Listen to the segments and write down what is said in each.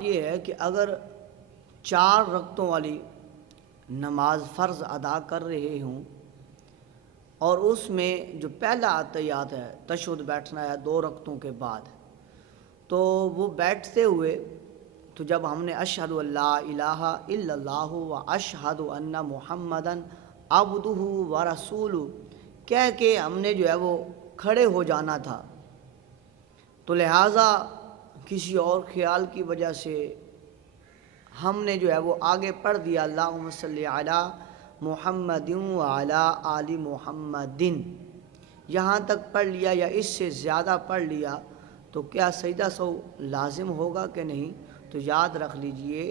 یہ ہے کہ اگر 4 رکعتوں والی نماز فرض ادا کر رہے ہوں اور اس میں جو پہلا عطیات ہے تشہد بیٹھنا ہے 2 رکعتوں کے بعد، تو وہ بیٹھتے ہوئے تو جب ہم نے اشہد اللہ الہ الا اللہ و اشہد ان محمدن عبدہ و رسولہ کہہ کے ہم نے جو ہے وہ کھڑے ہو جانا تھا، تو لہٰذا کسی اور خیال کی وجہ سے ہم نے جو ہے وہ آگے پڑھ دیا اللہم صلی علی محمد وعلی آل محمد، یہاں تک پڑھ لیا یا اس سے زیادہ پڑھ لیا تو کیا سجدہ سہو لازم ہوگا کہ نہیں؟ تو یاد رکھ لیجئے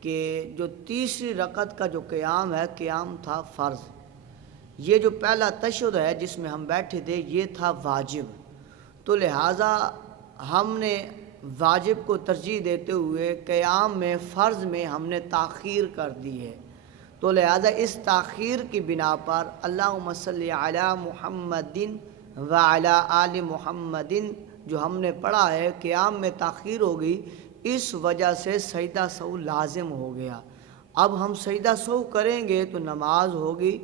کہ جو تیسری رکعت کا جو قیام ہے قیام تھا فرض، یہ جو پہلا تشہد ہے جس میں ہم بیٹھے تھے یہ تھا واجب، تو لہٰذا ہم نے واجب کو ترجیح دیتے ہوئے قیام میں فرض میں ہم نے تاخیر کر دی ہے، تو لہذا اس تاخیر کی بنا پر اللہم صلی علی محمد وعلی آل محمد جو ہم نے پڑھا ہے قیام میں تاخیر ہو گئی، اس وجہ سے سجدہ سہو لازم ہو گیا۔ اب ہم سجدہ سہو کریں گے تو نماز ہوگی،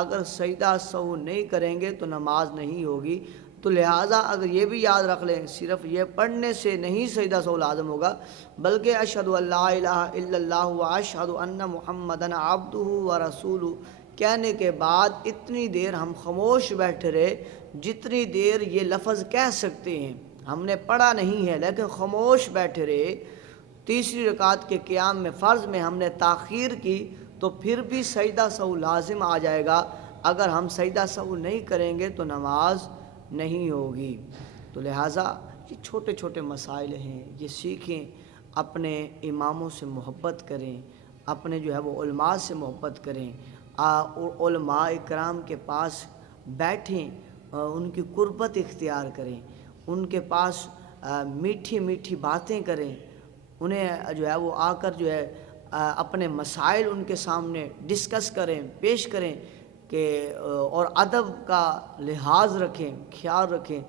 اگر سجدہ سہو نہیں کریں گے تو نماز نہیں ہوگی، تو لہٰذا اگر یہ بھی یاد رکھ لیں صرف یہ پڑھنے سے نہیں سجدہ سہو لازم ہوگا، بلکہ اشہد ان لا الہ الا اللہ و اشہد ان محمدن عبدہ و رسولہ کہنے کے بعد اتنی دیر ہم خاموش بیٹھے رہے جتنی دیر یہ لفظ کہہ سکتے ہیں، ہم نے پڑھا نہیں ہے لیکن خاموش بیٹھے رہے۔ تیسری رکعت کے قیام میں فرض میں ہم نے تاخیر کی تو پھر بھی سجدہ سہو لازم آ جائے گا، اگر ہم سجدہ سہو نہیں کریں گے تو نماز نہیں ہوگی۔ تو لہٰذا یہ چھوٹے چھوٹے مسائل ہیں، یہ سیکھیں، اپنے اماموں سے محبت کریں، اپنے جو ہے وہ علماء سے محبت کریں، علماء اکرام کے پاس بیٹھیں، ان کی قربت اختیار کریں، ان کے پاس میٹھی میٹھی باتیں کریں، انہیں جو ہے وہ آ کر جو ہے اپنے مسائل ان کے سامنے ڈسکس کریں، پیش کریں کہ اور ادب کا لحاظ رکھیں، خیال رکھیں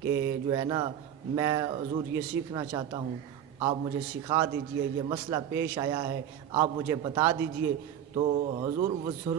کہ جو ہے نا میں حضور یہ سیکھنا چاہتا ہوں، آپ مجھے سکھا دیجئے، یہ مسئلہ پیش آیا ہے آپ مجھے بتا دیجئے، تو حضور وہ ضرور